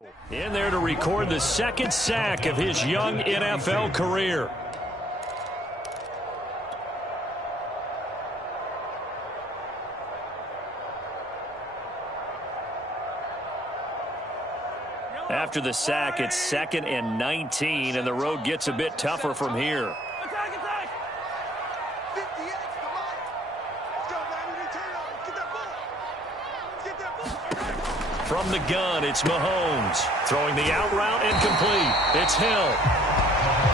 In there to record the second sack of his young NFL career. After the sack, it's 2nd and 19, and the road gets a bit tougher from here. From the gun, it's Mahomes. Throwing the out route incomplete. It's Hill.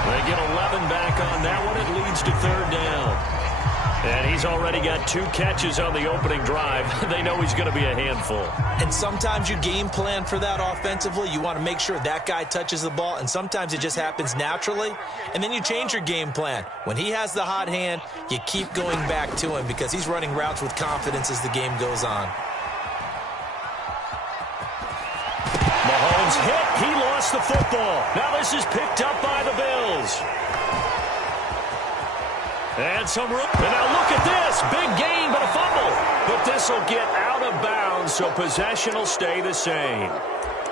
They get 11 back on that one. It leads to 3rd down. And he's already got 2 catches on the opening drive. They know he's going to be a handful. And sometimes you game plan for that offensively. You want to make sure that guy touches the ball, and sometimes it just happens naturally. And then you change your game plan. When he has the hot hand, you keep going back to him because he's running routes with confidence as the game goes on. Mahomes hit. He lost the football. Now this is picked up by the Bills. And some room. And now look at this. Big gain, but a fumble. But this will get out of bounds, so possession will stay the same.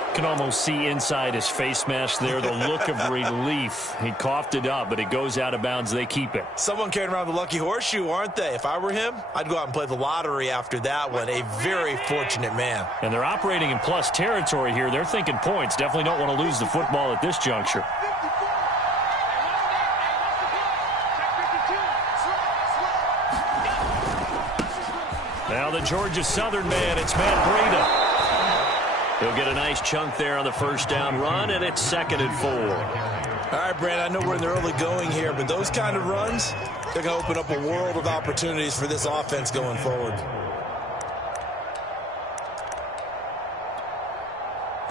You can almost see inside his face mask there the look of relief. He coughed it up, but it goes out of bounds. They keep it. Someone carrying around the lucky horseshoe, aren't they? If I were him, I'd go out and play the lottery after that one. A very fortunate man. And they're operating in plus territory here. They're thinking points. Definitely don't want to lose the football at this juncture. Now the Georgia Southern man, it's Matt Breida. He'll get a nice chunk there on the first down run, and it's 2nd and 4. All right, Brandon, I know we're in the early going here, but those kind of runs, they're going to open up a world of opportunities for this offense going forward.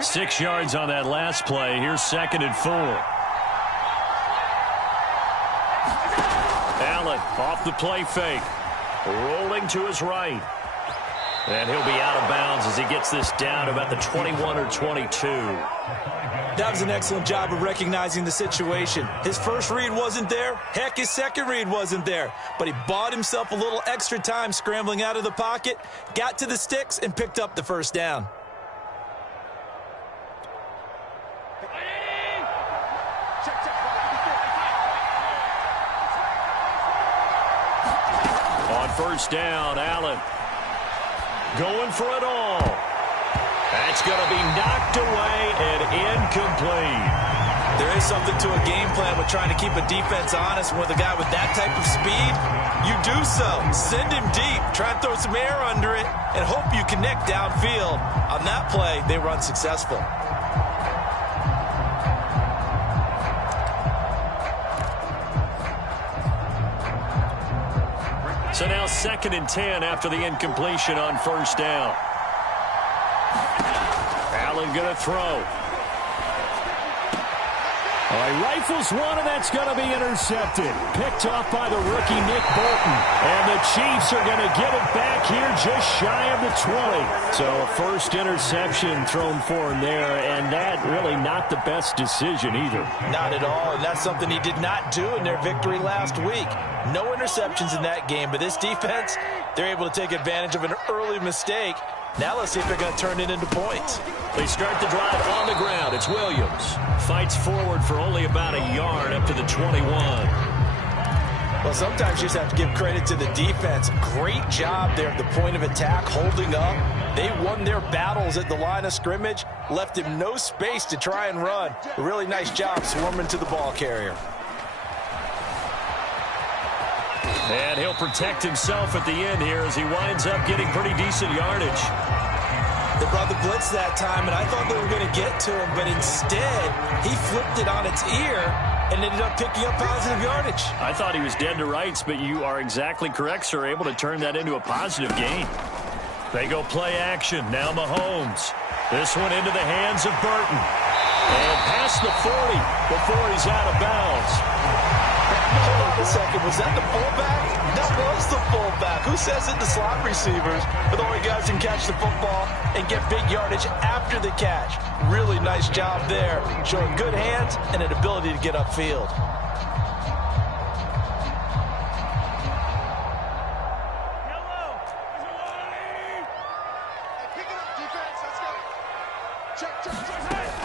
6 yards on that last play. Here's 2nd and 4. Allen off the play fake. Rolling to his right. And he'll be out of bounds as he gets this down about the 21 or 22. That was an excellent job of recognizing the situation. His first read wasn't there. Heck, his second read wasn't there. But he bought himself a little extra time scrambling out of the pocket, got to the sticks, and picked up the first down. On first down, Allen going for it all. That's going to be knocked away and incomplete. There is something to a game plan with trying to keep a defense honest. With a guy with that type of speed, you do so. Send him deep. Try and throw some air under it and hope you connect downfield. On that play, they run successful. So now 2nd and 10 after the incompletion on first down. Allen going to throw. He rifles one, and that's going to be intercepted. Picked off by the rookie Nick Bolton. And the Chiefs are going to get it back here just shy of the 20. So a first interception thrown for him there, and that really not the best decision either. Not at all, and that's something he did not do in their victory last week. No interceptions in that game, but this defense, they're able to take advantage of an early mistake. Now let's see if they're going to turn it into points. They start the drive on the ground. It's Williams. Fights forward for only about a yard up to the 21. Well, sometimes you just have to give credit to the defense. Great job there at the point of attack, holding up. They won their battles at the line of scrimmage, left him no space to try and run. A really nice job swarming to the ball carrier. And he'll protect himself at the end here as he winds up getting pretty decent yardage. They brought the blitz that time, and I thought they were going to get to him, but instead, he flipped it on its ear and ended up picking up positive yardage. I thought he was dead to rights, but you are exactly correct, sir, able to turn that into a positive gain. They go play action. Now Mahomes. This one into the hands of Burton. And past the 40 before he's out of bounds. Hold on a second. Was that the fullback? That was the fullback. Who says it? The slot receivers are the only guys who can catch the football and get big yardage after the catch. Really nice job there. Showing good hands and an ability to get upfield.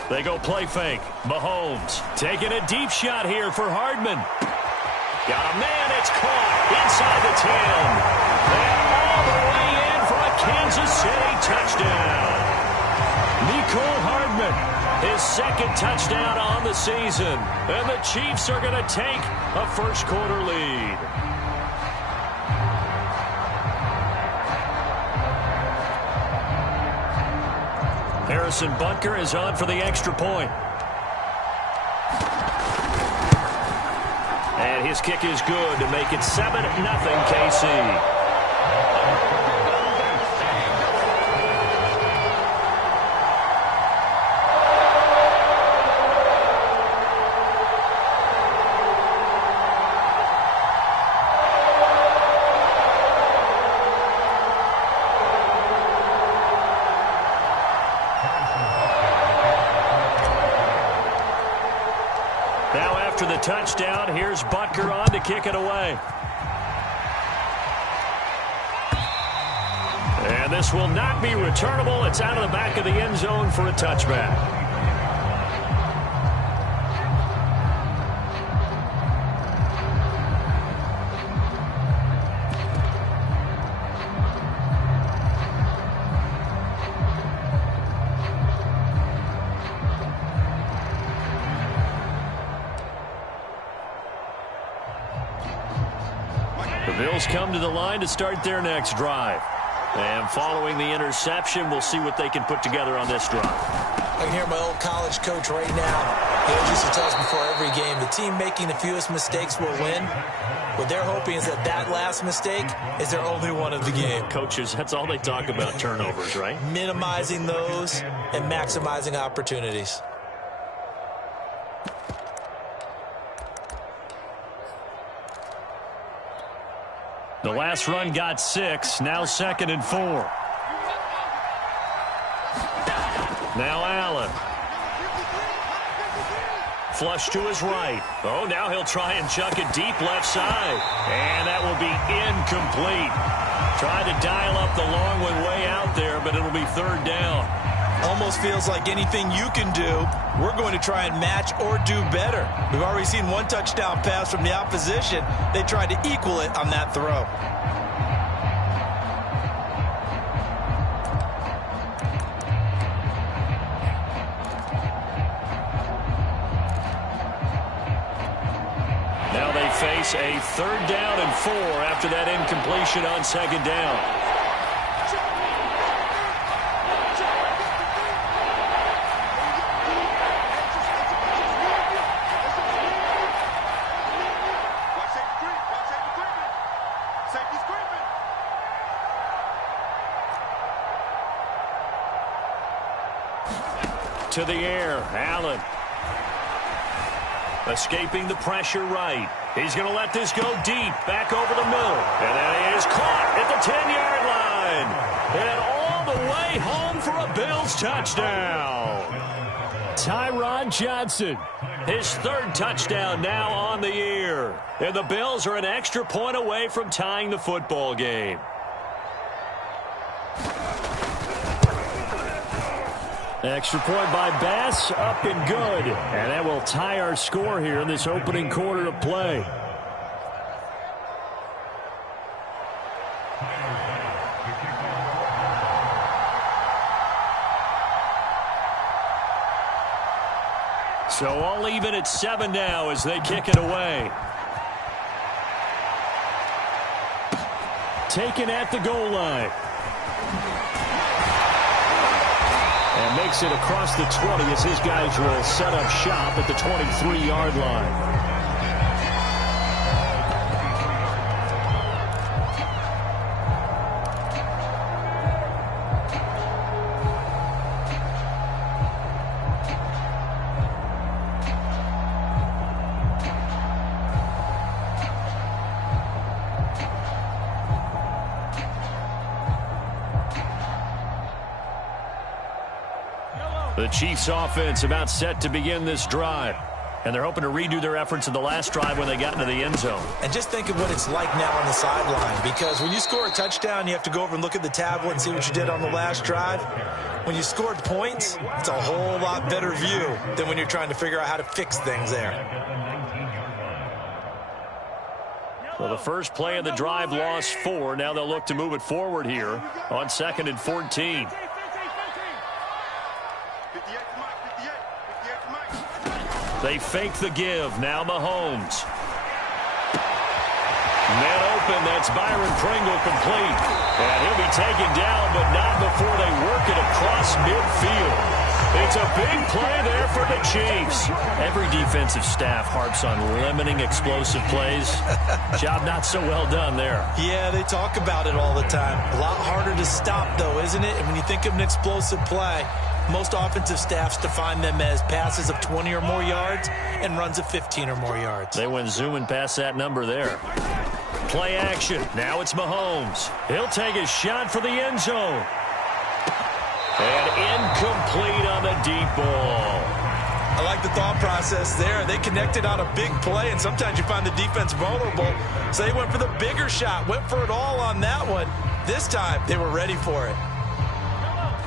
They go play fake. Mahomes taking a deep shot here for Hardman. Got a man. It's caught inside the 10. And all the way in for a Kansas City touchdown. Nicole Hardman, his second touchdown on the season. And the Chiefs are going to take a first-quarter lead. Harrison Butker is on for the extra point. And his kick is good to make it 7-0 KC. After the touchdown, here's Butker on to kick it away. And this will not be returnable. It's out of the back of the end zone for a touchback. Bills come to the line to start their next drive. And following the interception, we'll see what they can put together on this drive. I can hear my old college coach right now. He used to tell us before every game, the team making the fewest mistakes will win. What they're hoping is that that last mistake is their only one of the game. Coaches, that's all they talk about, turnovers, right? Minimizing those and maximizing opportunities. The last run got 6. Now 2nd and 4. Now Allen. Flush to his right. Oh, now he'll try and chuck it deep left side. And that will be incomplete. Tried to dial up the long one way out there, but it'll be 3rd down. Almost feels like anything you can do, we're going to try and match or do better. We've already seen one touchdown pass from the opposition. They tried to equal it on that throw. Now they face a 3rd down and 4 after that incompletion on 2nd down. To the air, Allen. Escaping the pressure right. He's going to let this go deep, back over the middle. And that is caught at the 10-yard line. And all the way home for a Bills touchdown. Tyron Johnson, his 3rd touchdown now on the year. And the Bills are an extra point away from tying the football game. Extra point by Bass, up and good. And that will tie our score here in this opening quarter of play. So all even at 7 now as they kick it away. Taken at the goal line. And makes it across the 20 as his guys will set up shop at the 23-yard line. The Chiefs offense about set to begin this drive. And they're hoping to redo their efforts in the last drive when they got into the end zone. And just think of what it's like now on the sideline. Because when you score a touchdown, you have to go over and look at the tablet and see what you did on the last drive. when you scored points, it's a whole lot better view than when you're trying to figure out how to fix things there. Well, the first play of the drive lost 4. Now they'll look to move it forward here on 2nd and 14. They fake the give. Now Mahomes. Man open. That's Byron Pringle complete. And he'll be taken down, but not before they work it across midfield. It's a big play there for the Chiefs. Every defensive staff harps on limiting explosive plays. Job not so well done there. Yeah, they talk about it all the time. A lot harder to stop, though, isn't it? And when you think of an explosive play, most offensive staffs define them as passes of 20 or more yards and runs of 15 or more yards. They went zooming past that number there. Play action. Now it's Mahomes. He'll take a shot for the end zone. And incomplete on the deep ball. I like the thought process there. They connected on a big play, and sometimes you find the defense vulnerable. So they went for the bigger shot, went for it all on that one. This time, they were ready for it.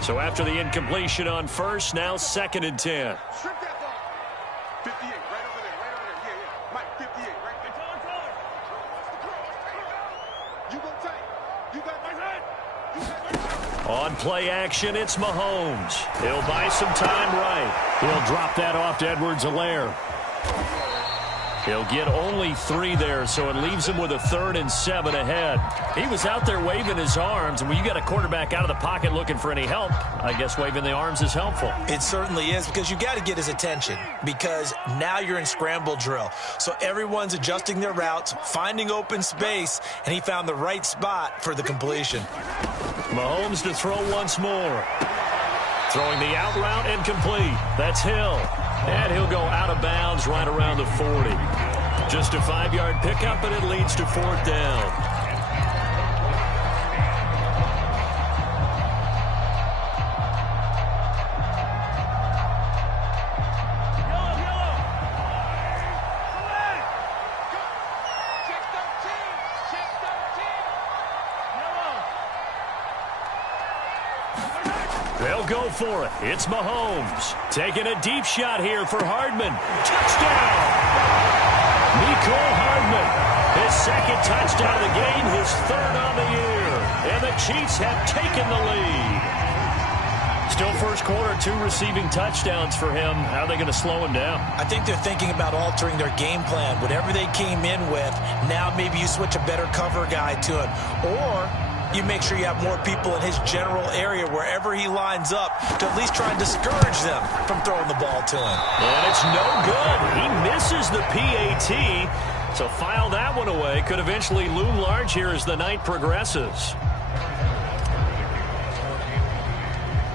So after the incompletion on first, now 2nd and 10. Strip that ball. 58, right over there, right over there. Yeah, yeah. Mike, 58, right there. You go tight. You got my head. You got my head. On play action, it's Mahomes. He'll buy some time right. He'll drop that off to Edwards-Helaire. He'll get only 3 there, so it leaves him with a 3rd and 7 ahead. He was out there waving his arms, and when you got a quarterback out of the pocket looking for any help, I guess waving the arms is helpful. It certainly is, because you got to get his attention, because now you're in scramble drill. So everyone's adjusting their routes, finding open space, and he found the right spot for the completion. Mahomes to throw once more. Throwing the out route and complete. That's Hill. And he'll go out of bounds right around the 40. Just a 5-yard pickup, and it leads to 4th down. They'll go for it. It's Mahomes. Taking a deep shot here for Hardman. Touchdown! Mecole Hardman. His 2nd touchdown of the game, his 3rd on the year. And the Chiefs have taken the lead. Still first quarter, 2 receiving touchdowns for him. How are they going to slow him down? I think they're thinking about altering their game plan. Whatever they came in with, now maybe you switch a better cover guy to him. Or you make sure you have more people in his general area wherever he lines up to at least try and discourage them from throwing the ball to him. And it's no good. He misses the PAT. So file that one away. Could eventually loom large here as the night progresses.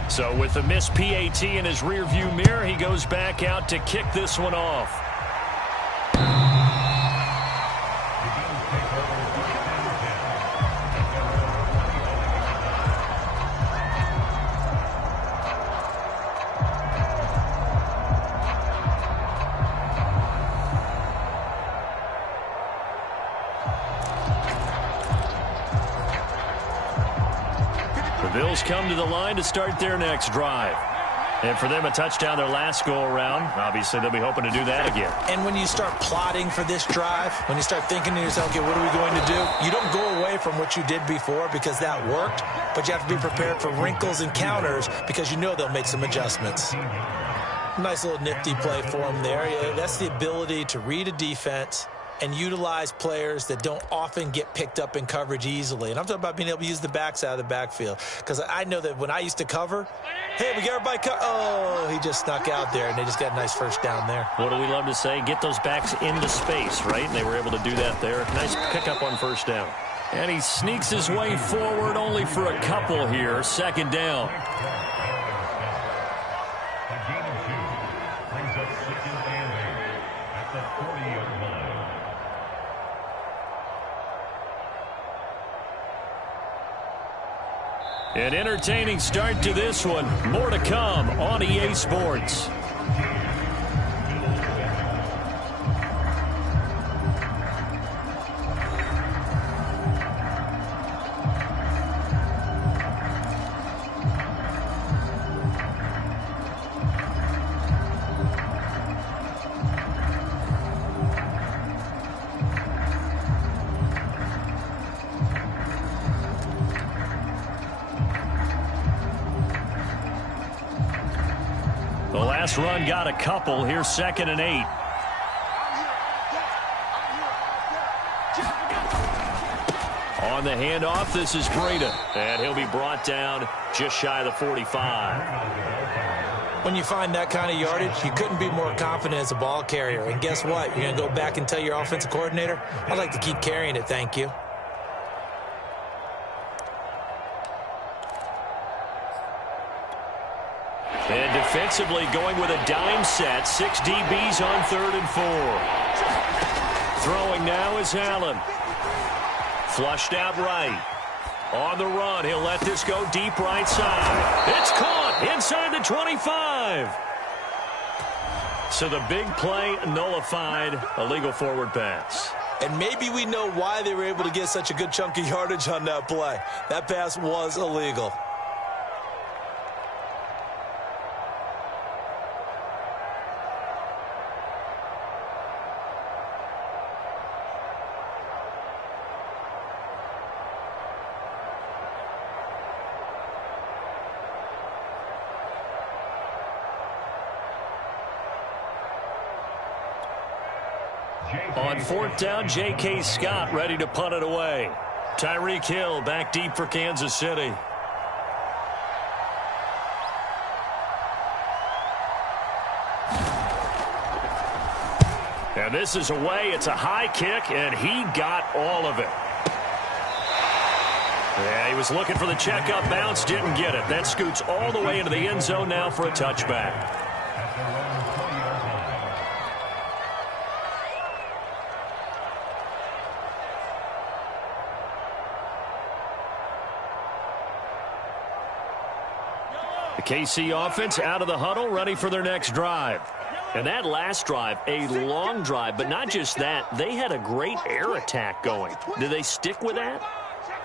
So with the missed PAT in his rearview mirror, he goes back out to kick this one off. Bills come to the line to start their next drive. And for them, a touchdown their last go-around. Obviously, they'll be hoping to do that again. And when you start plotting for this drive, when you start thinking to yourself, okay, what are we going to do? You don't go away from what you did before because that worked, but you have to be prepared for wrinkles and counters because you know they'll make some adjustments. Nice little nifty play for them there. Yeah, that's the ability to read a defense and utilize players that don't often get picked up in coverage easily. And I'm talking about being able to use the backs out of the backfield. Because I know that when I used to cover, hey, we got everybody oh, he just snuck out there, and they just got a nice first down there. What do we love to say? Get those backs into space, right? And they were able to do that there. Nice pickup on first down. And he sneaks his way forward only for a couple here. 2nd down. An entertaining start to this one. More to come on EA Sports. The last run got a couple. Here's 2nd and 8. On the handoff, this is Breida. And he'll be brought down just shy of the 45. When you find that kind of yardage, you couldn't be more confident as a ball carrier. And guess what? You're going to go back and tell your offensive coordinator, I'd like to keep carrying it, thank you. And defensively going with a dime set. 6 DBs on 3rd and 4. Throwing now is Allen. Flushed out right. On the run, he'll let this go deep right side. It's caught inside the 25. So the big play nullified, a legal forward pass. And maybe we know why they were able to get such a good chunk of yardage on that play. That pass was illegal. On 4th down, J.K. Scott ready to punt it away. Tyreek Hill back deep for Kansas City. And this is away. It's a high kick, and he got all of it. Yeah, he was looking for the checkup bounce, didn't get it. That scoots all the way into the end zone now for a touchback. The KC offense out of the huddle, ready for their next drive. And that last drive, a long drive, but not just that. They had a great air attack going. Do they stick with that?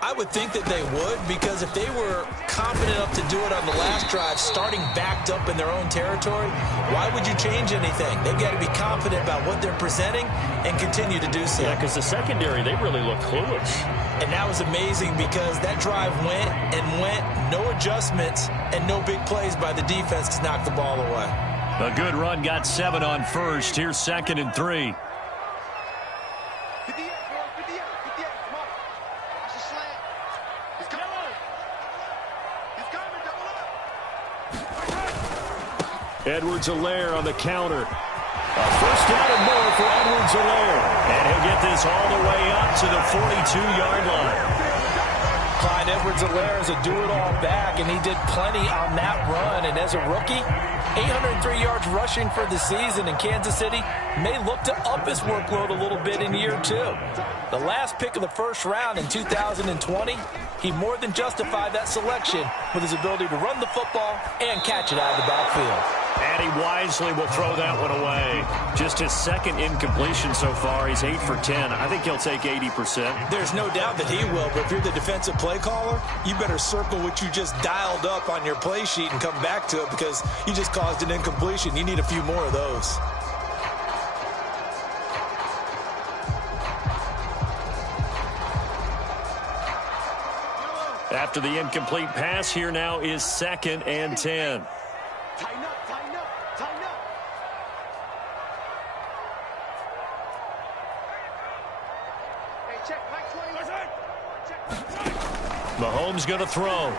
I would think that they would, because if they were confident enough to do it on the last drive, starting backed up in their own territory, why would you change anything? They've got to be confident about what they're presenting and continue to do so. Yeah, because the secondary, they really look clueless. And that was amazing because that drive went and went, no adjustments, and no big plays by the defense to knock the ball away. A good run, got 7 on first. Here's 2nd and 3. 58, boy, 58, 58. Come on. Watch the slant. He's coming. He's coming, double up. Edwards-Helaire on the counter. A first down and more for Edwards-Helaire. And he'll get this all the way up to the 42-yard line. Clyde Edwards-Helaire is a do-it-all back, and he did plenty on that run. And as a rookie, 803 yards rushing for the season, in Kansas City may look to up his workload a little bit in year 2. The last pick of the first round in 2020, he more than justified that selection with his ability to run the football and catch it out of the backfield. And he wisely will throw that one away. Just his 2nd incompletion so far. He's 8 for 10. I think he'll take 80%. There's no doubt that he will, but if you're the defensive play caller, you better circle what you just dialed up on your play sheet and come back to it, because you just caused an incompletion. You need a few more of those. After the incomplete pass, here now is 2nd and 10. Tighten up, tighten up, tighten up. Hey, check, Mike 21. Check. Mahomes going to throw.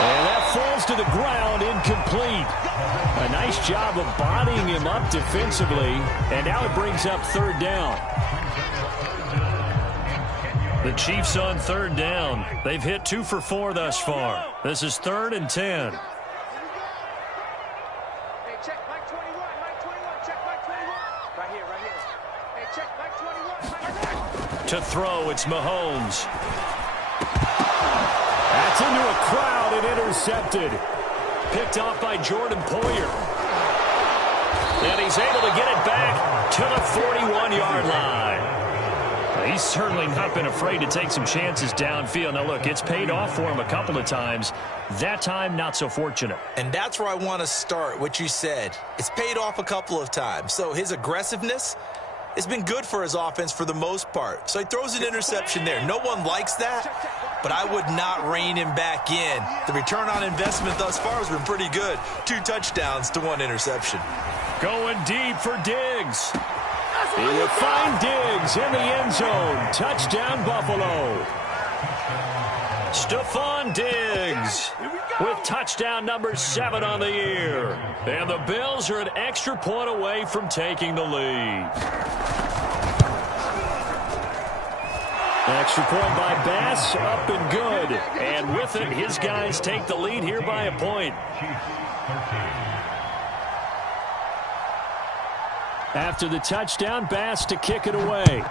And that falls to the ground, incomplete. A nice job of bodying him up defensively. And now it brings up 3rd down. The Chiefs on 3rd down. They've hit 2 for 4 thus far. This is 3rd and 10. Hey, check, Mike 21, Mike 21, check, Mike 21. Right here, right here. Hey, check, Mike 21, Mike 21. To throw, it's Mahomes. That's into a crowd and intercepted. Picked off by Jordan Poyer. And he's able to get it back to the 41-yard line. He's certainly not been afraid to take some chances downfield. Now, look, it's paid off for him a couple of times. That time, not so fortunate. And that's where I want to start, what you said. It's paid off a couple of times. So his aggressiveness it's been good for his offense for the most part. So he throws an interception there. No one likes that, but I would not rein him back in. The return on investment thus far has been pretty good. 2 touchdowns to 1 interception. Going deep for Diggs. He will find Diggs in the end zone. Touchdown, Buffalo. Stephon Diggs with touchdown number 7 on the year. And the Bills are an extra point away from taking the lead. Extra point by Bass, up and good. And with it, his guys take the lead here by a point. After the touchdown, Bass to kick it away.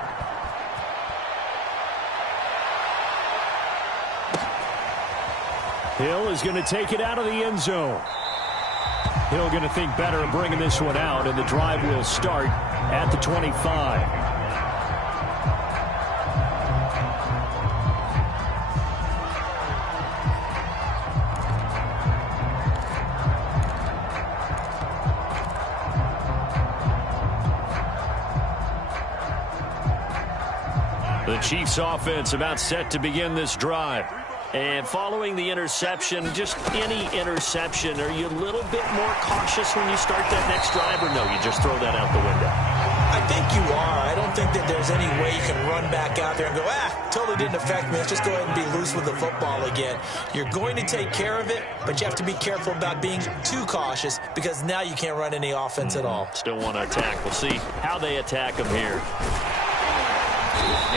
Hill is going to take it out of the end zone. Hill going to think better of bringing this one out, and the drive will start at the 25. The Chiefs offense about set to begin this drive. And following the interception, just any interception, are you a little bit more cautious when you start that next drive, or no, you just throw that out the window? I think you are. I don't think that there's any way you can run back out there and go, totally didn't affect me. Let's just go ahead and be loose with the football again. You're going to take care of it, but you have to be careful about being too cautious because now you can't run any offense at all. Still want to attack. We'll see how they attack him here.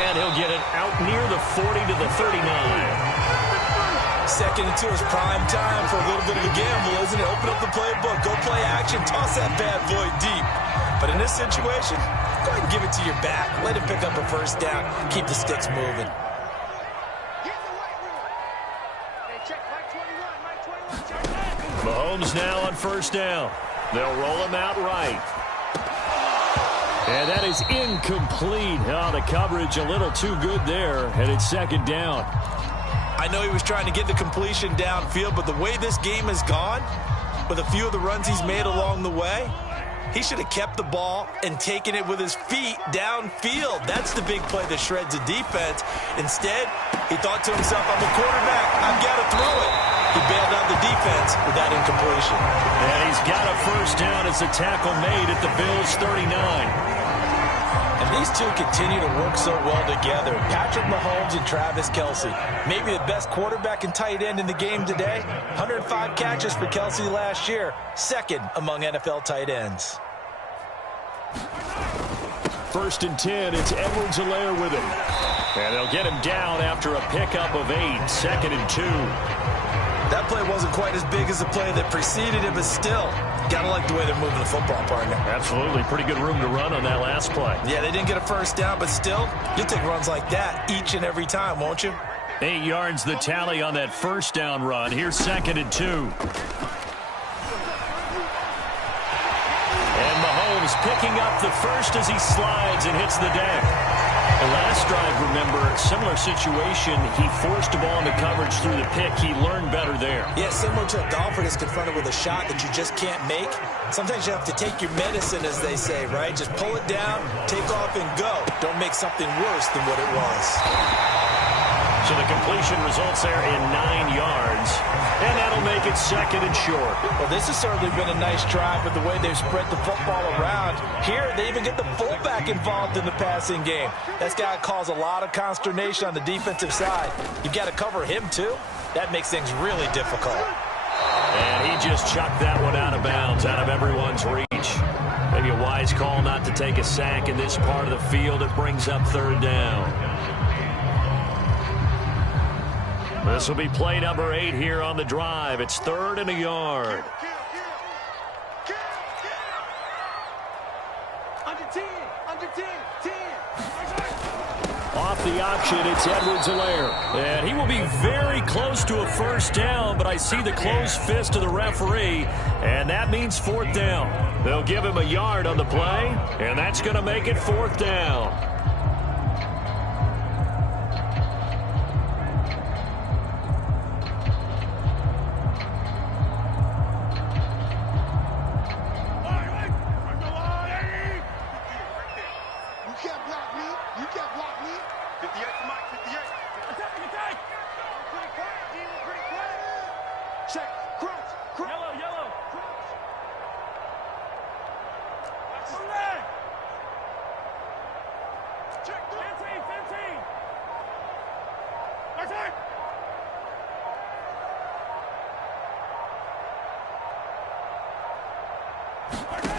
And he'll get it out near the 40 to the 39. Second and 2 is prime time for a little bit of a gamble, isn't it? Open up the playbook, go play action, toss that bad boy deep. But in this situation, go ahead and give it to your back. Let him pick up a first down. Keep the sticks moving. Mahomes now on first down. They'll roll him out right. And that is incomplete. Oh, the coverage a little too good there, and it's second down. I know he was trying to get the completion downfield, but the way this game has gone, with a few of the runs he's made along the way, he should have kept the ball and taken it with his feet downfield. That's the big play that shreds a defense. Instead, he thought to himself, I'm a quarterback, I've got to throw it. He bailed out the defense with that incompletion. And he's got a first down as the tackle made at the Bills' 39. And these two continue to work so well together. Patrick Mahomes and Travis Kelce. Maybe the best quarterback and tight end in the game today. 105 catches for Kelce last year. Second among NFL tight ends. First and 10, it's Edwards-Helaire with him. And they'll get him down after a pickup of 8. Second and 2. That play wasn't quite as big as the play that preceded it, but still, gotta like the way they're moving the football, partner. Absolutely. Pretty good room to run on that last play. Yeah, they didn't get a first down, but still, you'll take runs like that each and every time, won't you? 8 yards the tally on that first down run. Here's second and 2. And Mahomes picking up the first as he slides and hits the deck. The last drive, remember, similar situation. He forced a ball into coverage through the pick. He learned better there. Yeah, similar to a golfer that's confronted with a shot that you just can't make. Sometimes you have to take your medicine, as they say, right? Just pull it down, take off, and go. Don't make something worse than what it was. So the completion results there in 9 yards. And that'll make it second and short. Well, this has certainly been a nice drive with the way they've spread the football around. Here, they even get the fullback involved in the passing game. That's got to cause a lot of consternation on the defensive side. You've got to cover him, too. That makes things really difficult. And he just chucked that one out of bounds, out of everyone's reach. Maybe a wise call not to take a sack in this part of the field. It brings up third down. This will be play number 8 here on the drive. It's 3rd and a yard. Under 10, 10. Off the option, it's Edwards-Helaire. And he will be very close to a first down, but I see the closed fist of the referee, and that means 4th down. They'll give him a yard on the play, and that's going to make it 4th down.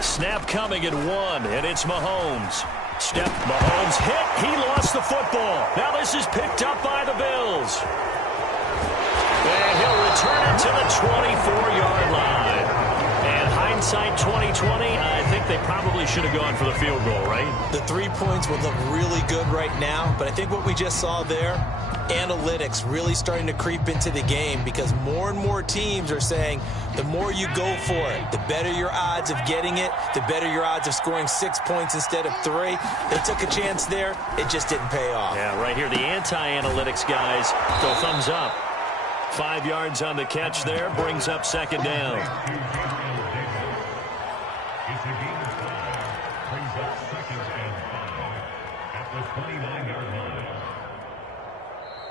Snap coming at 1, and it's Mahomes. Mahomes hit. He lost the football. Now this is picked up by the Bills. And he'll return it to the 24-yard line. And hindsight 2020, I think they probably should have gone for the field goal, right? The 3 points would look really good right now, but I think what we just saw there, analytics really starting to creep into the game because more and more teams are saying the more you go for it, the better your odds of getting it, the better your odds of scoring 6 points instead of 3. They took a chance there. It just didn't pay off. Yeah, right here, the anti-analytics guys go thumbs up. 5 yards on the catch there, brings up second down.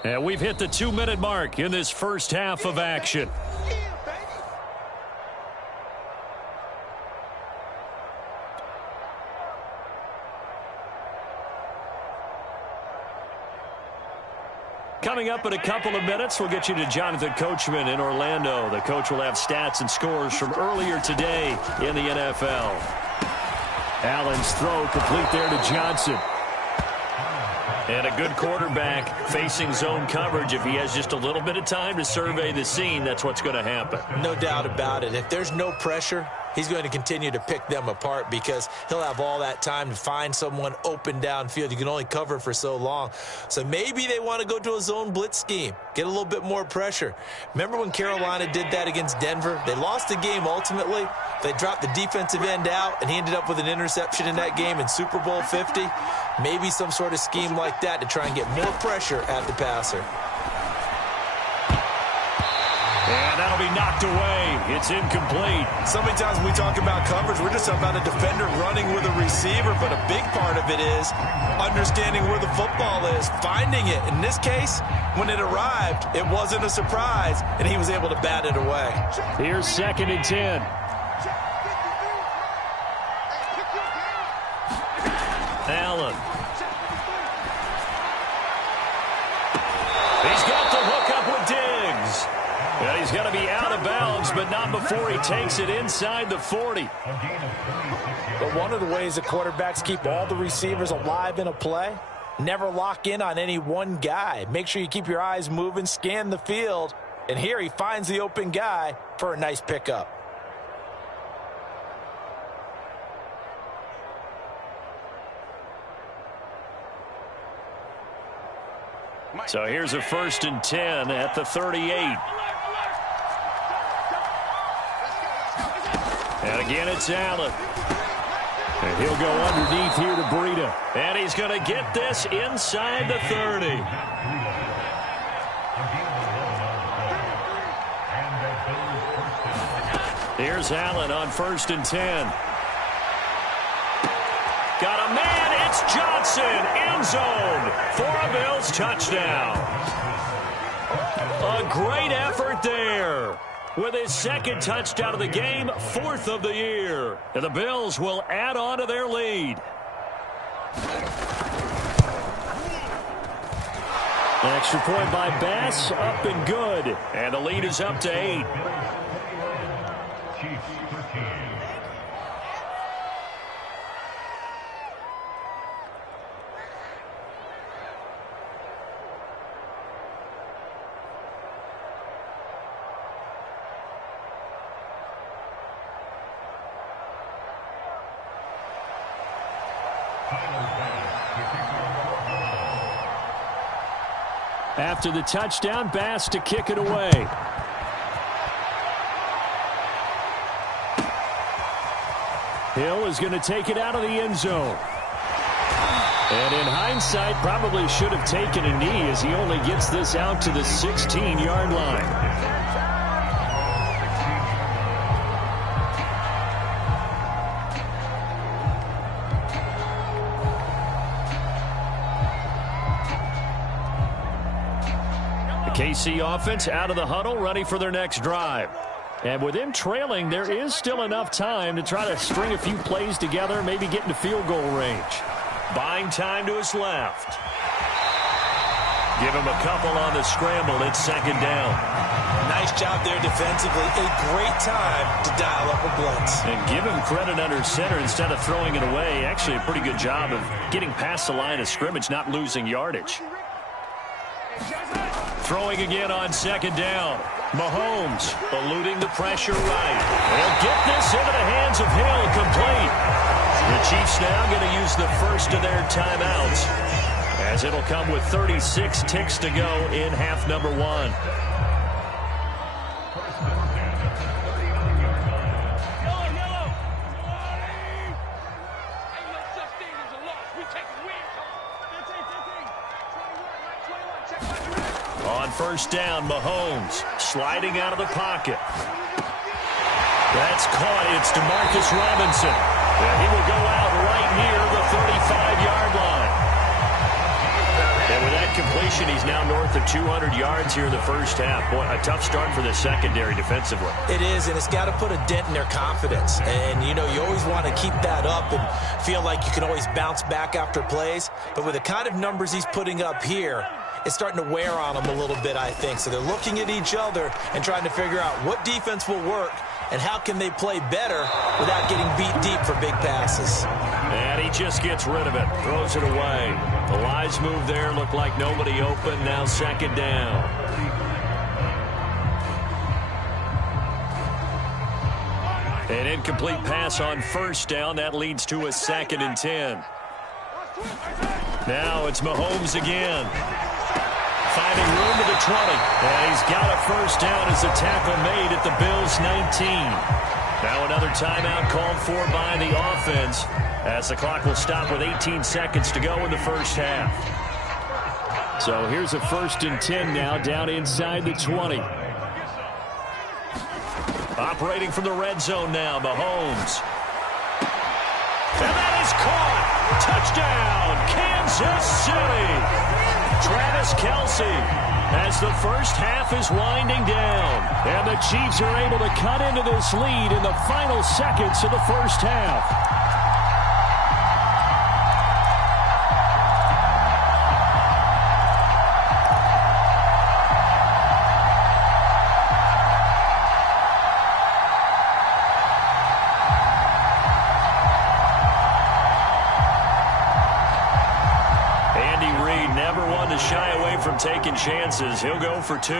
And we've hit the 2-minute mark in this first half of action. Coming up in a couple of minutes, we'll get you to Jonathan Coachman in Orlando. The coach will have stats and scores from earlier today in the NFL. Allen's throw complete there to Johnson. And a good quarterback facing zone coverage. If he has just a little bit of time to survey the scene, that's what's going to happen. No doubt about it. If there's no pressure, he's going to continue to pick them apart because he'll have all that time to find someone open downfield. You can only cover for so long. So maybe they want to go to a zone blitz scheme, get a little bit more pressure. Remember when Carolina did that against Denver? They lost the game ultimately. They dropped the defensive end out, and he ended up with an interception in that game in Super Bowl 50. Maybe some sort of scheme like that to try and get more pressure at the passer. And that'll be knocked away. It's incomplete. So many times when we talk about coverage, we're just talking about a defender running with a receiver, but a big part of it is understanding where the football is, finding it. In this case, when it arrived, it wasn't a surprise, and he was able to bat it away. Here's 2nd and 10. Allen. He's got the hook up with Diggs. And he's going to be out of bounds, but not before he takes it inside the 40. But one of the ways that quarterbacks keep all the receivers alive in a play, never lock in on any one guy. Make sure you keep your eyes moving, scan the field. And here he finds the open guy for a nice pickup. So here's a 1st and 10 at the 38. And again, it's Allen. And he'll go underneath here to Breida. And he's going to get this inside the 30. Here's Allen on 1st and 10. Got a man, it's Johnson, end zone for a Bills touchdown. A great effort there. With his 2nd touchdown of the game, 4th of the year. And the Bills will add on to their lead. An extra point by Bass, up and good. And the lead is up to 8. After the touchdown, Bass to kick it away. Hill is going to take it out of the end zone. And in hindsight, probably should have taken a knee as he only gets this out to the 16-yard line. KC offense out of the huddle, ready for their next drive. And with him trailing, there is still enough time to try to string a few plays together, maybe get into field goal range. Buying time to his left. Give him a couple on the scramble. It's second down. Nice job there defensively. A great time to dial up a blitz. And give him credit under center instead of throwing it away. Actually, a pretty good job of getting past the line of scrimmage, not losing yardage. Throwing again on second down. Mahomes eluding the pressure right. They'll get this into the hands of Hill, complete. The Chiefs now going to use the first of their timeouts, as it'll come with 36 ticks to go in half number 1. On first down, Mahomes sliding out of the pocket. That's caught. It's DeMarcus Robinson. And he will go out right near the 35-yard line. And with that completion, he's now north of 200 yards here in the first half. Boy, a tough start for the secondary defensively. It is, and it's got to put a dent in their confidence. And, you know, you always want to keep that up and feel like you can always bounce back after plays. But with the kind of numbers he's putting up here, it's starting to wear on them a little bit, I think. So they're looking at each other and trying to figure out what defense will work and how can they play better without getting beat deep for big passes. And he just gets rid of it, throws it away. The Lions move there, looked like nobody open, now second down. An incomplete pass on first down, that leads to a 2nd and 10. Now it's Mahomes again. Finding room to the 20. And he's got a first down as the tackle made at the Bills' 19. Now another timeout called for by the offense, as the clock will stop with 18 seconds to go in the first half. So here's a 1st and 10 now, down inside the 20. Operating from the red zone now, Mahomes. And that is caught. Touchdown, Kansas City. Travis Kelce, as the first half is winding down. And the Chiefs are able to cut into this lead in the final seconds of the first half. Shy away from taking chances. He'll go for 2.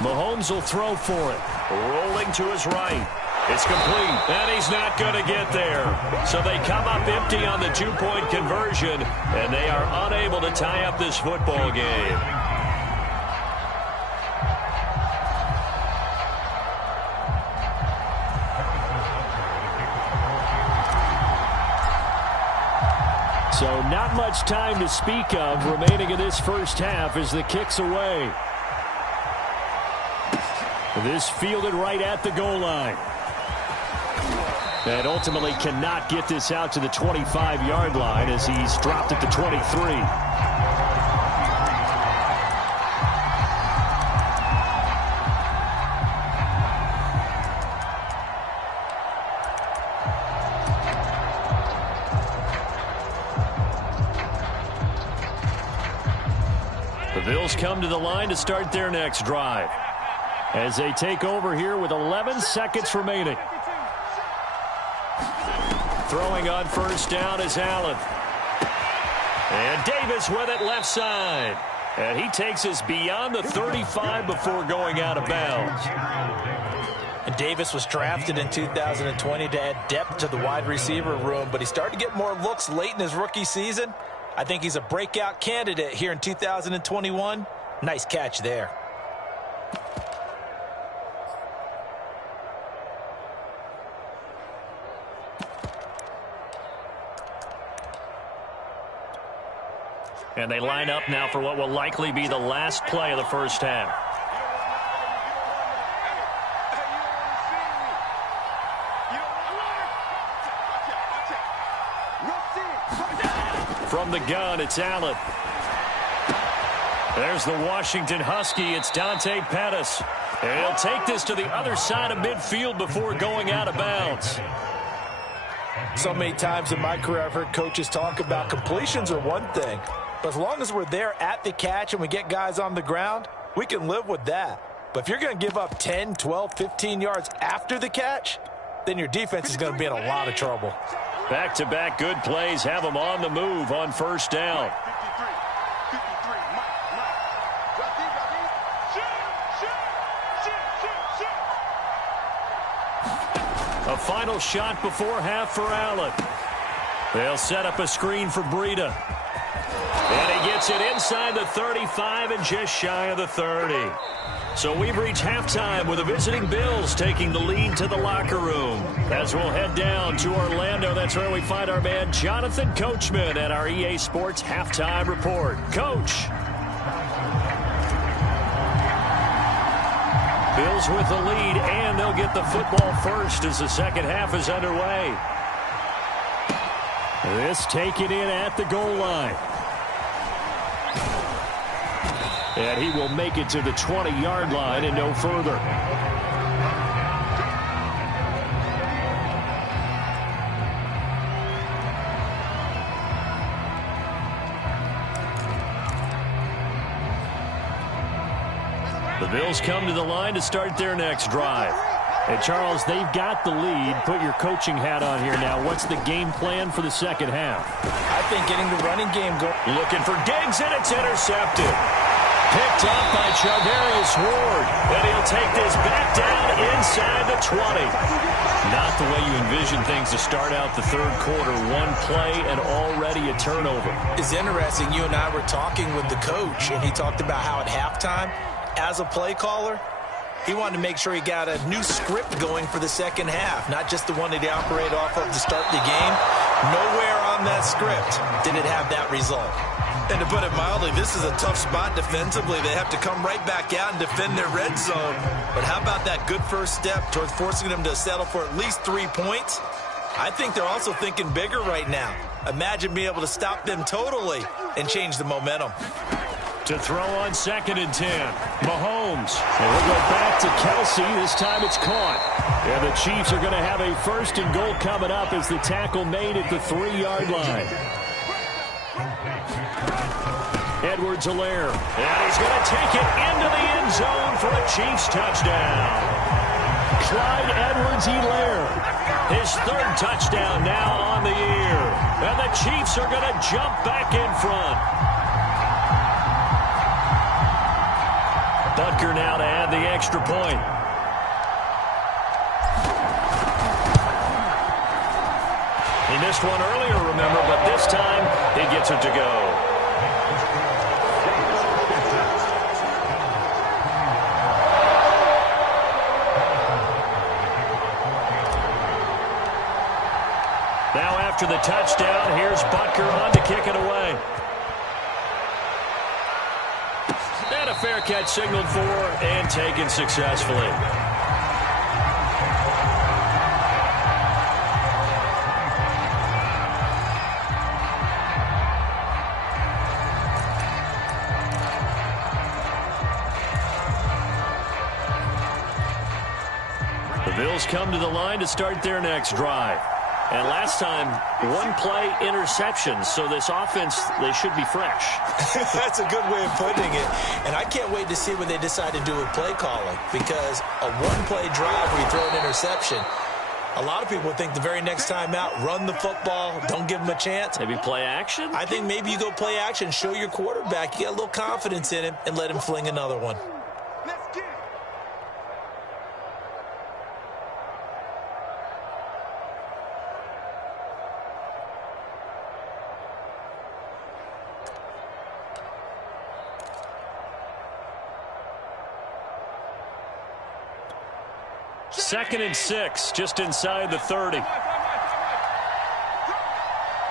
Mahomes will throw for it. Rolling to his right. It's complete. And he's not going to get there. So they come up empty on the 2-point conversion, and they are unable to tie up this football game. So not much time to speak of remaining in this first half as the kick's away. This fielded right at the goal line. And ultimately cannot get this out to the 25-yard line as he's dropped at the 23. The Bills come to the line to start their next drive as they take over here with 11 seconds remaining. Throwing on first down is Allen. And Davis with it left side. And he takes us beyond the 35 before going out of bounds. And Davis was drafted in 2020 to add depth to the wide receiver room, but he started to get more looks late in his rookie season. I think he's a breakout candidate here in 2021. Nice catch there. And they line up now for what will likely be the last play of the first half. From the gun, it's Allen. There's the Washington Husky. It's Dante Pettis. And he'll take this to the other side of midfield before going out of bounds. So many times in my career I've heard coaches talk about completions are one thing, But as long as we're there at the catch and we get guys on the ground, we can live with that. But if you're going to give up 10, 12, 15 yards after the catch, then your defense is going to be in a lot of trouble. Back-to-back good plays have them on the move on first down. A final shot before half for Allen. They'll set up a screen for Breida. And he gets it inside the 35 and just shy of the 30. So we've reached halftime with the visiting Bills taking the lead to the locker room. As we'll head down to Orlando, that's where we find our man Jonathan Coachman at our EA Sports Halftime Report. Coach. Bills with the lead, and they'll get the football first as the second half is underway. This taken in at the goal line. And he will make it to the 20-yard line and no further. The Bills come to the line to start their next drive. And, Charles, they've got the lead. Put your coaching hat on here now. What's the game plan for the second half? I think getting the running game going. Looking for Diggs, and it's intercepted. Picked up by Charvarius Ward. And he'll take this back down inside the 20. Not the way you envision things to start out the third quarter. One play and already a turnover. It's interesting. You and I were talking with the coach, and he talked about how at halftime, as a play caller, he wanted to make sure he got a new script going for the second half, not just the one that he operated off of to start the game. Nowhere on that script did it have that result. And to put it mildly, this is a tough spot defensively. They have to come right back out and defend their red zone. But how about that good first step towards forcing them to settle for at least 3 points? I think they're also thinking bigger right now. Imagine being able to stop them totally and change the momentum. To throw on 2nd and 10. Mahomes. And we'll go back to Kelsey. This time it's caught. And the Chiefs are going to have a 1st and goal coming up as the tackle made at the 3-yard line. Edwards-Helaire. And he's going to take it into the end zone for a Chiefs touchdown. Clyde Edwards-Helaire. His 3rd touchdown now on the year. And the Chiefs are going to jump back in front. Butker now to add the extra point. He missed one earlier, remember, but this time he gets it to go. Now after the touchdown, here's Butker on to kick it away. And a fair catch signaled for and taken successfully. The Bills come to the line to start their next drive. And last time, 1-play interception. So this offense, they should be fresh. That's a good way of putting it. And I can't wait to see what they decide to do with play calling. Because a 1-play drive where you throw an interception, a lot of people think the very next time out, run the football, don't give them a chance. Maybe play action? I think maybe you go play action, show your quarterback, you get a little confidence in him, and let him fling another one. Let's get it. Second and 6, just inside the 30. 53's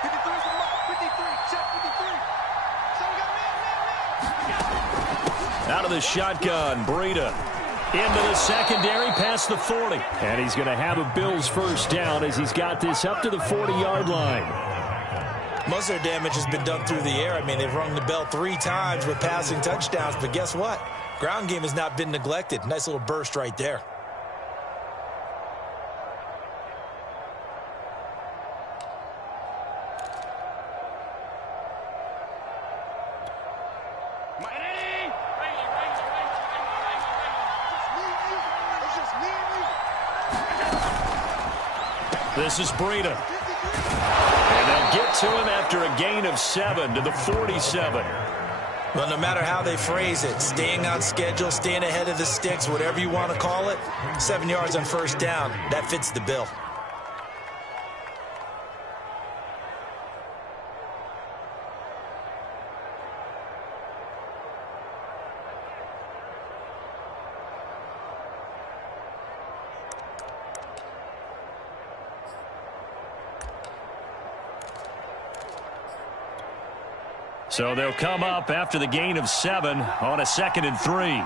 the mark. 53. Check 53. Out of the shotgun, Breida. Into the secondary, past the 40. And he's going to have a Bills first down as he's got this up to the 40-yard line. Most of their damage has been done through the air. I mean, they've rung the bell 3 times with passing touchdowns. But guess what? Ground game has not been neglected. Nice little burst right there. This is Breida. And they'll get to him after a gain of 7 to the 47. Well, no matter how they phrase it, staying on schedule, staying ahead of the sticks, whatever you want to call it, 7 yards on first down, that fits the bill. So they'll come up after the gain of 7 on a 2nd and 3.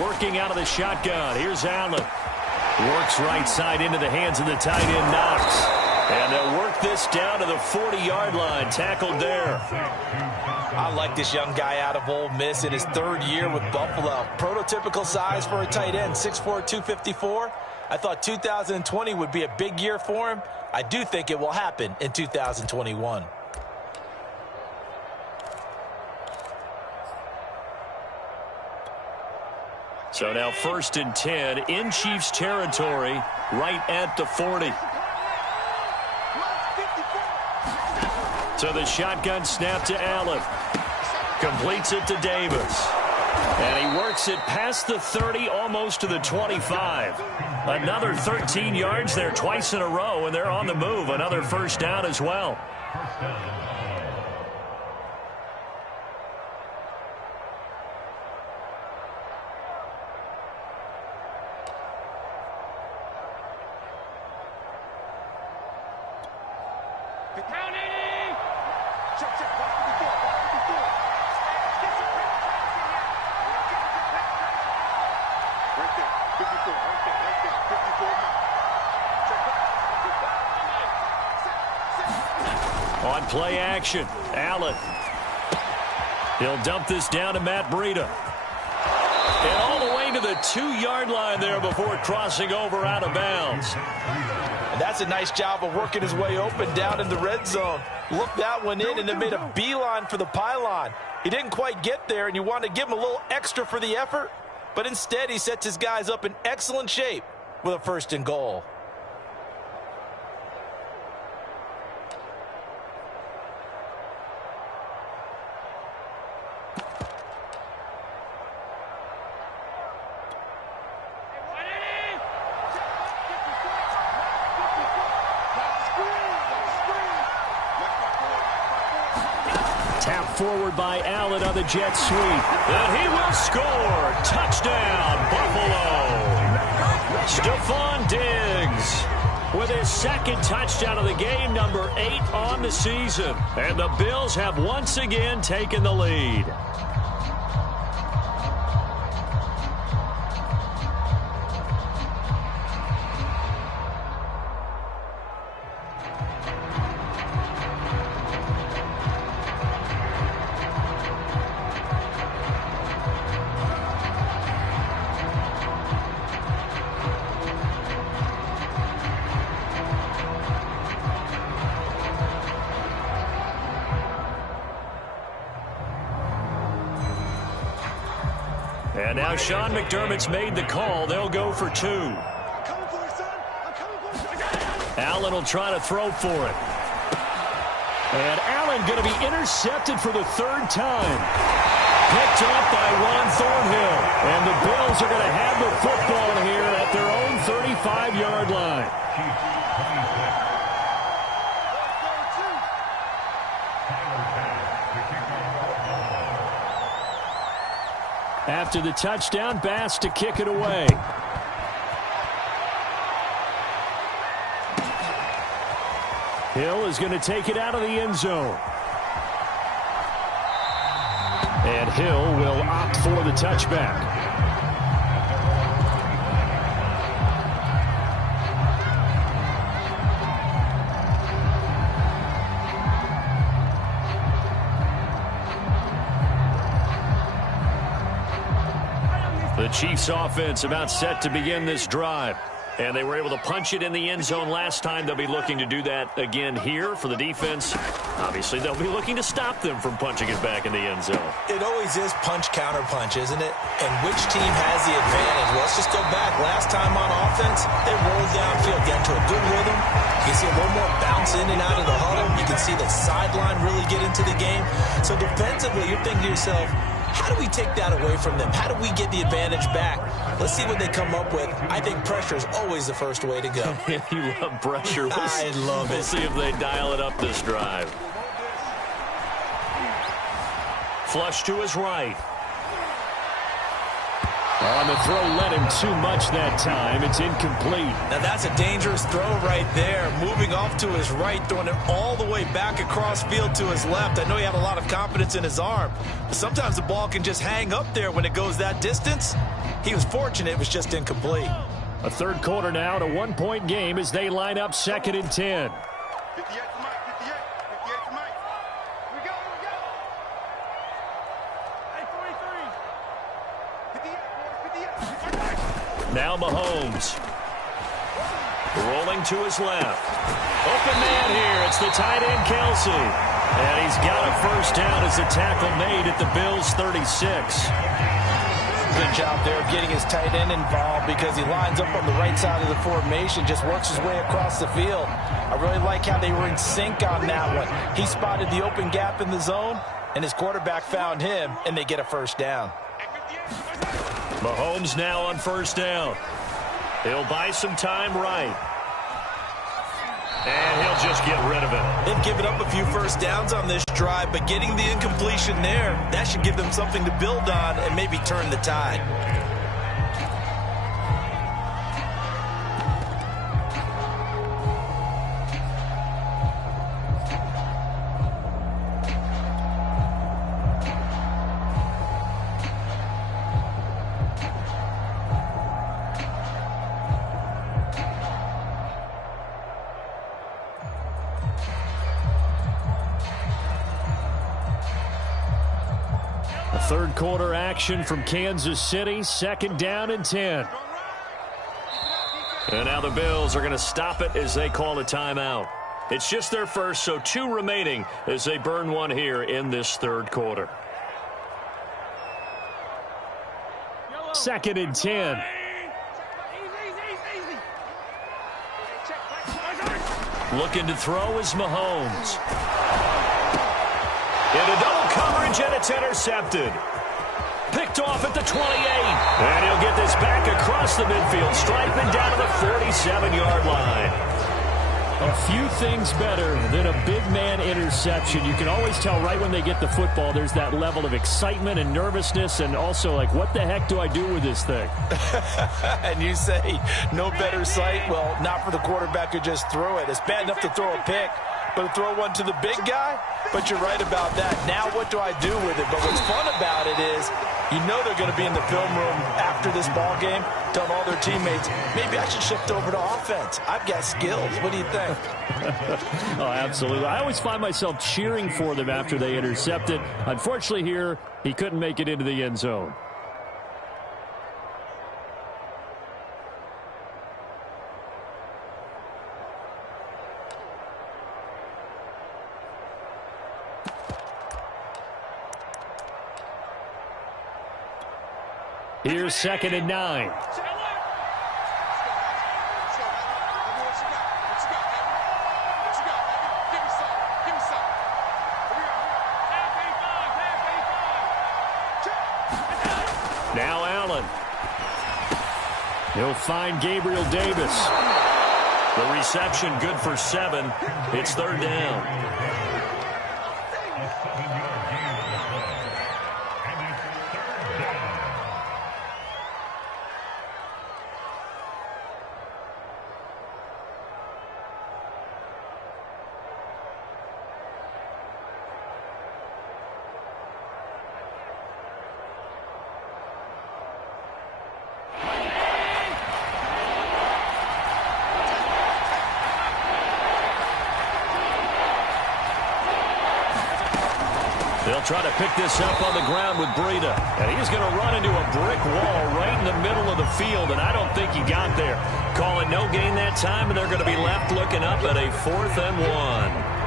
Working out of the shotgun. Here's Allen. Works right side into the hands of the tight end Knox. And they'll work this down to the 40-yard line. Tackled there. I like this young guy out of Ole Miss in his 3rd year with Buffalo. Prototypical size for a tight end, 6'4", 254. I thought 2020 would be a big year for him. I do think it will happen in 2021. So now 1st and 10 in Chiefs territory, right at the 40. So the shotgun snap to Allen. Completes it to Davis. And he works it past the 30, almost to the 25. Another 13 yards there twice in a row, and they're on the move. Another first down as well. On play action, Allen. He'll dump this down to Matt Breida. And all the way to the 2-yard line there before crossing over out of bounds. And that's a nice job of working his way open down in the red zone. Looked that one in and then made a beeline for the pylon. He didn't quite get there, and you want to give him a little extra for the effort. But instead, he sets his guys up in excellent shape with a 1st and goal. Forward by Allen on the jet sweep. And he will score. Touchdown, Buffalo. Stephon Diggs with his 2nd touchdown of the game, number 8 on the season. And the Bills have once again taken the lead. And now Sean McDermott's made the call. They'll go for 2. Allen will try to throw for it. And Allen going to be intercepted for the 3rd time. Picked off by Ron Thornhill. And the Bills are going to have the football here at their own 35-yard line. After the touchdown, Bass to kick it away. Hill is going to take it out of the end zone. And Hill will opt for the touchback. The Chiefs offense about set to begin this drive. And they were able to punch it in the end zone last time. They'll be looking to do that again here for the defense. Obviously, they'll be looking to stop them from punching it back in the end zone. It always is punch-counter-punch, isn't it? And which team has the advantage? Well, let's just go back. Last time on offense, they rolled downfield, got into a good rhythm. You can see a little more bounce in and out of the huddle. You can see the sideline really get into the game. So defensively, you're thinking to yourself, how do we take that away from them? How do we get the advantage back? Let's see what they come up with. I think pressure is always the first way to go. You love pressure. I love it. We'll see if they dial it up this drive. Flush to his right. On the throw, led him too much that time. It's incomplete. Now that's a dangerous throw right there. Moving off to his right, throwing it all the way back across field to his left. I know he had a lot of confidence in his arm, but sometimes the ball can just hang up there when it goes that distance. He was fortunate it was just incomplete. A third quarter now, to 1-point game as they line up 2nd and 10. 58 to Mike, 58 to Mike. Here we go. Hey, 43. 58, boys, 58. Now Mahomes. Rolling to his left. Open man here. It's the tight end, Kelsey. And he's got a first down as the tackle made at the Bills' 36. Good job there of getting his tight end involved because he lines up on the right side of the formation, just works his way across the field. I really like how they were in sync on that one. He spotted the open gap in the zone, and his quarterback found him, and they get a first down. Mahomes now on first down. He'll buy some time right. And he'll just get rid of it. They've given up a few first downs on this drive, but getting the incompletion there, that should give them something to build on and maybe turn the tide. Third quarter action from Kansas City. 2nd down and 10. And now the Bills are going to stop it as they call a timeout. It's just their first, so 2 remaining as they burn one here in this third quarter. 2nd and 10. Looking to throw is Mahomes. Into double coverage, and it's intercepted. Picked off at the 28. And he'll get this back across the midfield stripe and down to the 47-yard line. A few things better than a big man interception. You can always tell right when they get the football, there's that level of excitement and nervousness, and also like, what the heck do I do with this thing? And you say, no better sight? Well, not for the quarterback who just threw it. It's bad enough to throw a pick, but to throw one to the big guy? But you're right about that. Now what do I do with it? But what's fun about it is you know they're going to be in the film room after this ball game telling all their teammates, maybe I should shift over to offense. I've got skills. What do you think? Oh, absolutely. I always find myself cheering for them after they intercept it. Unfortunately here, he couldn't make it into the end zone. Here's 2nd and 9. Now Allen. He'll find Gabriel Davis. The reception good for 7. It's 3rd down. They'll try to pick this up on the ground with Breida. And he's going to run into a brick wall right in the middle of the field, and I don't think he got there. Call it no gain that time, and they're going to be left looking up at a 4th and 1.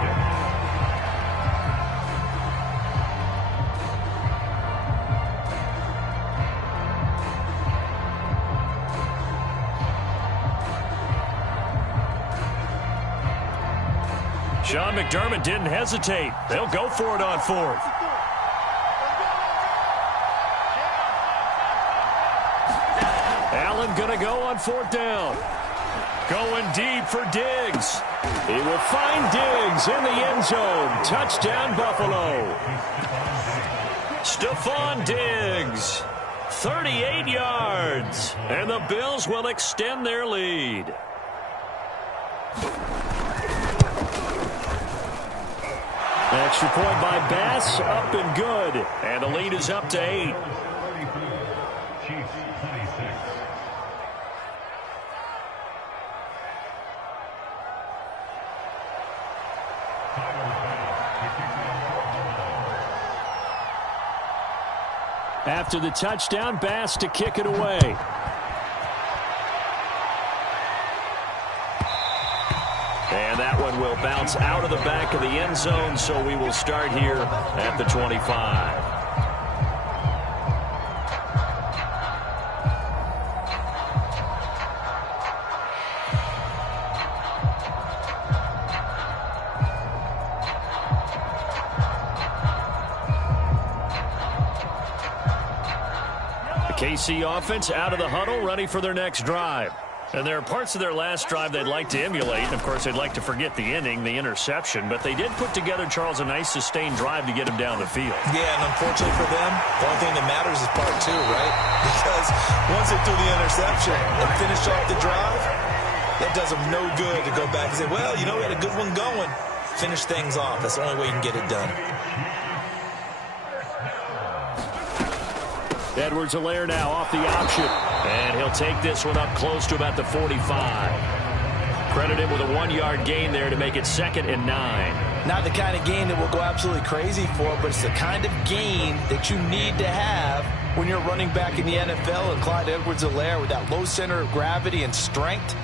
Sean McDermott didn't hesitate. They'll go for it on 4th. Allen going to go on 4th down. Going deep for Diggs. He will find Diggs in the end zone. Touchdown, Buffalo. Stephon Diggs, 38 yards. And the Bills will extend their lead. Extra point by Bass, up and good. And the lead is up to 8. After the touchdown, Bass to kick it away. And that one will bounce out of the back of the end zone, so we will start here at the 25. The KC offense out of the huddle, ready for their next drive. And there are parts of their last drive they'd like to emulate. And, of course, they'd like to forget the inning, the interception. But they did put together, Charles, a nice sustained drive to get him down the field. Yeah, and unfortunately for them, the only thing that matters is part 2, right? Because once they threw the interception and finished off the drive, that does them no good to go back and say, well, you know, we had a good one going. Finish things off. That's the only way you can get it done. Edwards-Helaire now off the option. And he'll take this one up close to about the 45. Credit him with a 1-yard gain there to make it 2nd and 9. Not the kind of gain that we'll go absolutely crazy for, but it's the kind of gain that you need to have when you're running back in the NFL. And Clyde Edwards-Helaire, with that low center of gravity and strength,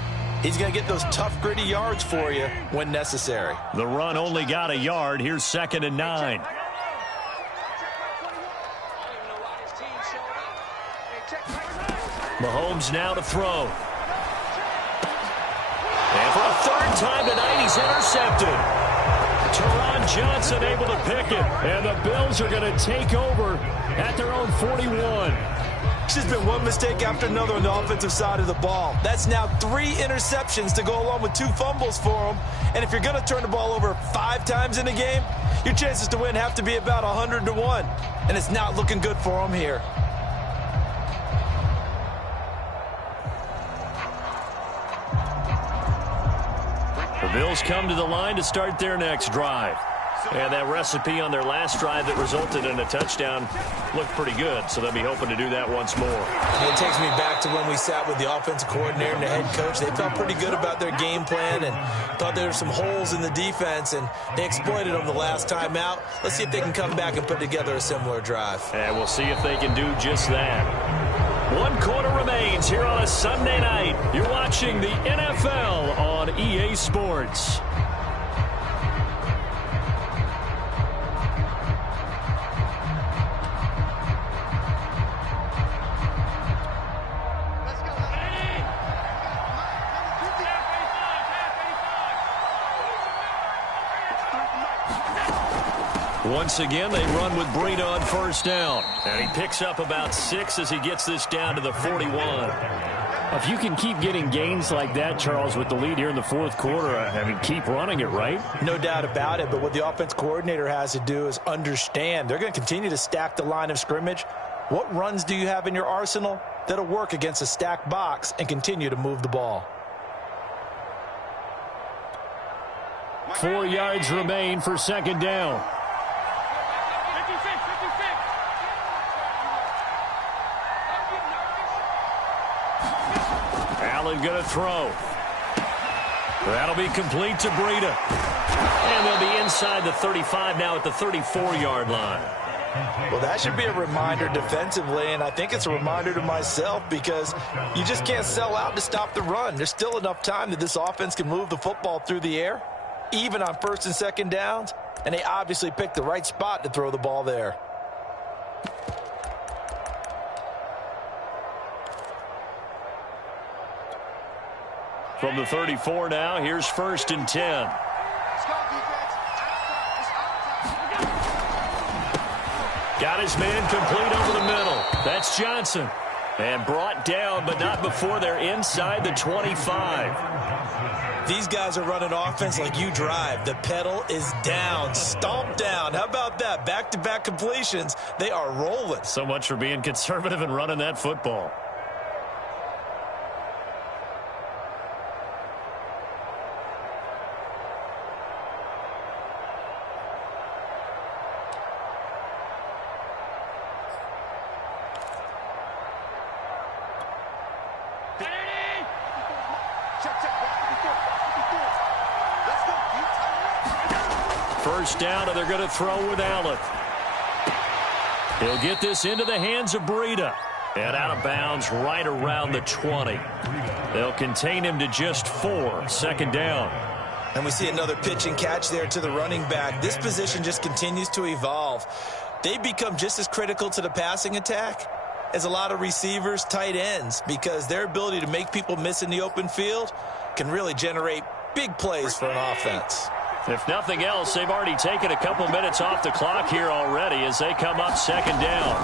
he's going to get those tough, gritty yards for you when necessary. The run only got a yard. Here's 2nd and 9. Mahomes now to throw. And for a 3rd time tonight, he's intercepted. Teron Johnson able to pick it. And the Bills are going to take over at their own 41. It's just been one mistake after another on the offensive side of the ball. That's now 3 interceptions to go along with 2 fumbles for him. And if you're going to turn the ball over 5 times in a game, your chances to win have to be about 100 to 1. And it's not looking good for him here. The Bills come to the line to start their next drive. And that recipe on their last drive that resulted in a touchdown looked pretty good, so they'll be hoping to do that once more. It takes me back to when we sat with the offensive coordinator and the head coach. They felt pretty good about their game plan and thought there were some holes in the defense, and they exploited them the last time out. Let's see if they can come back and put together a similar drive. And we'll see if they can do just that. 1 quarter remains here on a Sunday night. You're watching the NFL on EA Sports. Once again, they run with Breida on 1st down. And he picks up about 6 as he gets this down to the 41. If you can keep getting gains like that, Charles, with the lead here in the 4th quarter, I mean, keep running it, right? No doubt about it, but what the offense coordinator has to do is understand. They're going to continue to stack the line of scrimmage. What runs do you have in your arsenal that'll work against a stacked box and continue to move the ball? 4 yards remain for 2nd down. Allen going to throw. That'll be complete to Breida. And they'll be inside the 35 now at the 34-yard line. Well, that should be a reminder defensively, and I think it's a reminder to myself because you just can't sell out to stop the run. There's still enough time that this offense can move the football through the air, even on first and second downs, and they obviously picked the right spot to throw the ball there. From the 34 now, here's 1st and 10. Let's go, defense. Got his man complete over the middle. That's Johnson. And brought down, but not before they're inside the 25. These guys are running offense like you drive. The pedal is down, stomp down. How about that? Back-to-back completions. They are rolling. So much for being conservative and running that football. First down, and they're going to throw with Allen. He'll get this into the hands of Breida. And out of bounds right around the 20. They'll contain him to just 4. 2nd down. And we see another pitch and catch there to the running back. This position just continues to evolve. They become just as critical to the passing attack as a lot of receivers, tight ends, because their ability to make people miss in the open field can really generate big plays for an offense. If nothing else, they've already taken a couple minutes off the clock here already as they come up 2nd down.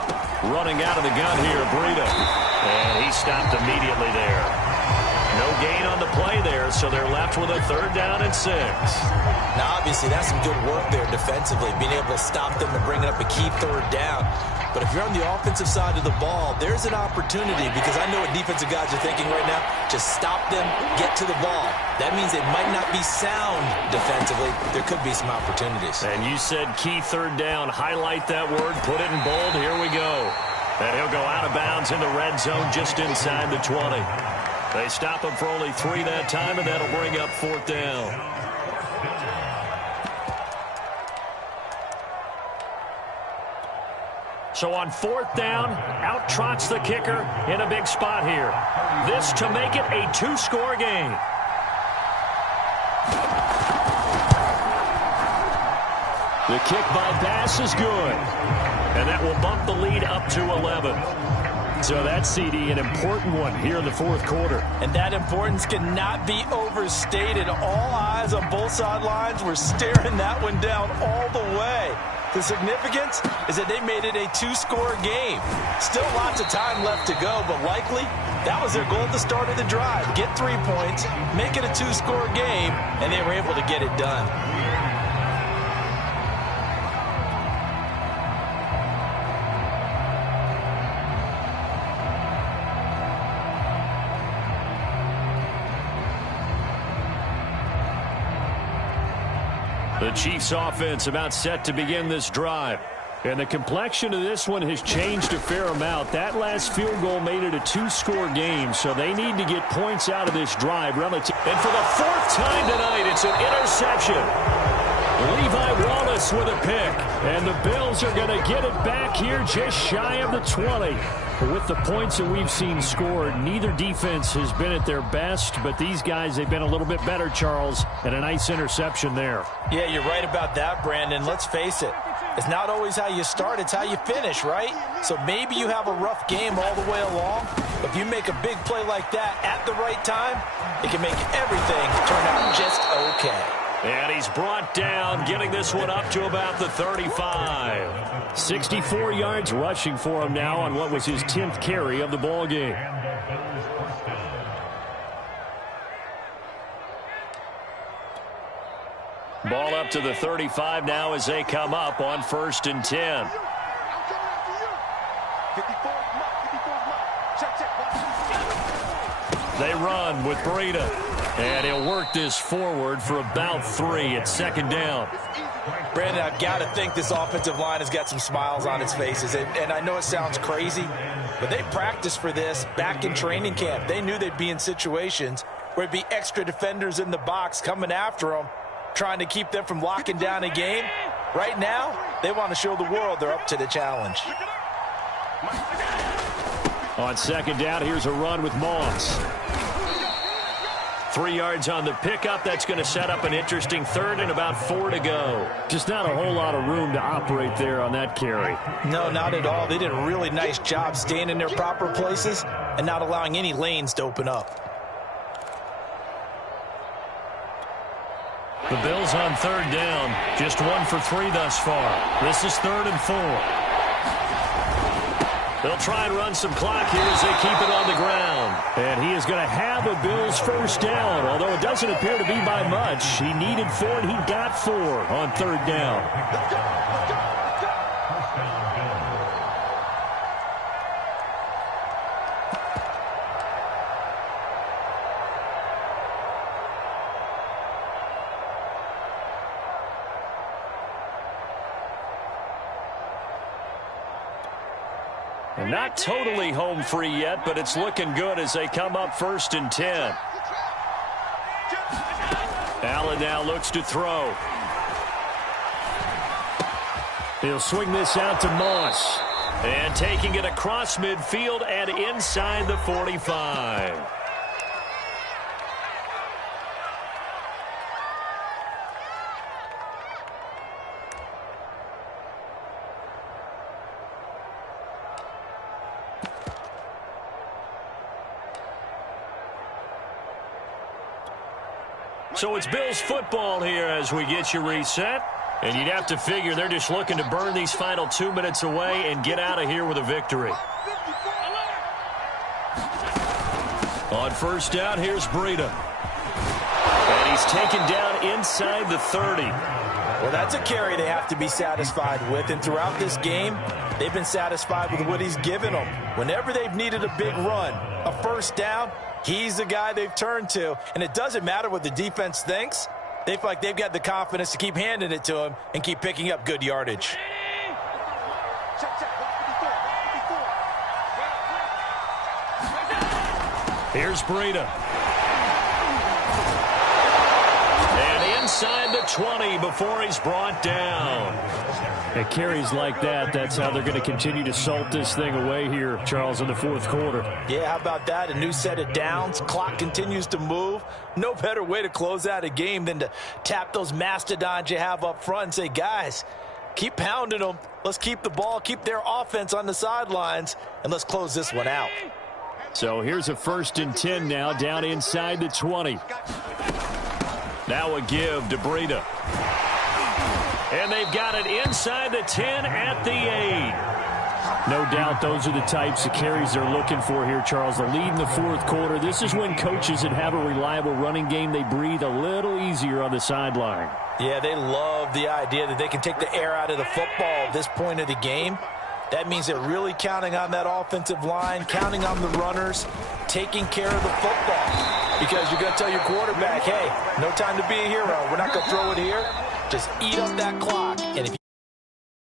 Running out of the gun here, Breida. And he stopped immediately there. No gain on the play there, so they're left with a 3rd down and 6. Now, obviously, that's some good work there defensively, being able to stop them and bring it up a key 3rd down. But if you're on the offensive side of the ball, there's an opportunity because I know what defensive guys are thinking right now. Just stop them, get to the ball. That means they might not be sound defensively. There could be some opportunities. And you said key 3rd down. Highlight that word. Put it in bold. Here we go. And he'll go out of bounds in the red zone just inside the 20. They stop him for only 3 that time, and that'll bring up 4th down. So on 4th down, out trots the kicker in a big spot here. This to make it a 2-score game. The kick by Bass is good. And that will bump the lead up to 11. So that's, CD, an important one here in the 4th quarter. And that importance cannot be overstated. All eyes on both sidelines were staring that one down all the way. The significance is that they made it a 2-score game. Still lots of time left to go, but likely that was their goal at the start of the drive. Get 3 points, make it a 2-score game, and they were able to get it done. The Chiefs offense about set to begin this drive. And the complexion of this one has changed a fair amount. That last field goal made it a 2-score game, so they need to get points out of this drive relative. And for the 4th time tonight, it's an interception. Levi Wallace with a pick. And the Bills are going to get it back here just shy of the 20. With the points that we've seen scored, neither defense has been at their best, but these guys, they've been a little bit better, Charles, and a nice interception there. Yeah, you're right about that, Brandon. Let's face it. It's not always how you start, it's how you finish, right? So maybe you have a rough game all the way along, but if you make a big play like that at the right time, it can make everything turn out just okay. And he's brought down, getting this one up to about the 35. 64 yards rushing for him now on what was his 10th carry of the ball game. Ball up to the 35 now as they come up on 1st and 10. They run with Breida. And he'll work this forward for about 3 at 2nd down. Brandon, I've got to think this offensive line has got some smiles on its faces. And I know it sounds crazy, but they practiced for this back in training camp. They knew they'd be in situations where there'd be extra defenders in the box coming after them, trying to keep them from locking down a game. Right now, they want to show the world they're up to the challenge. On second down, here's a run with Moss. 3 yards on the pickup. That's going to set up an interesting third and about 4 to go. Just not a whole lot of room to operate there on that carry. No, not at all. They did a really nice job staying in their proper places and not allowing any lanes to open up. The Bills on third down. Just 1 for 3 thus far. This is 3rd and 4. They'll try and run some clock here as they keep it on the ground. And he is going to have a Bills first down, although it doesn't appear to be by much. He needed 4, and he got 4 on third down. And not totally home free yet, but it's looking good as they come up 1st and 10. Allen now looks to throw. He'll swing this out to Moss. And taking it across midfield and inside the 45. So it's Bills football here as we get you reset. And you'd have to figure they're just looking to burn these final 2 minutes away and get out of here with a victory. On first down, here's Breida. And he's taken down inside the 30. Well, that's a carry they have to be satisfied with. And throughout this game, they've been satisfied with what he's given them. Whenever they've needed a big run, a first down, he's the guy they've turned to. And it doesn't matter what the defense thinks. They feel like they've got the confidence to keep handing it to him and keep picking up good yardage. Here's Breida. And inside the 20 before he's brought down. At carries like that, that's how they're going to continue to salt this thing away here, Charles, in the 4th quarter. Yeah, how about that? A new set of downs. Clock continues to move. No better way to close out a game than to tap those mastodons you have up front and say, guys, keep pounding them. Let's keep the ball, keep their offense on the sidelines, and let's close this one out. So here's a 1st and 10 now, down inside the 20. Now a give to Breida. And they've got it inside the 10 at the 8. No doubt those are the types of carries they're looking for here, Charles. The lead in the 4th quarter. This is when coaches that have a reliable running game, they breathe a little easier on the sideline. Yeah, they love the idea that they can take the air out of the football at this point of the game. That means they're really counting on that offensive line, counting on the runners, taking care of the football. Because you're going to tell your quarterback, hey, no time to be a hero. We're not going to throw it here. Just eat up that clock. And if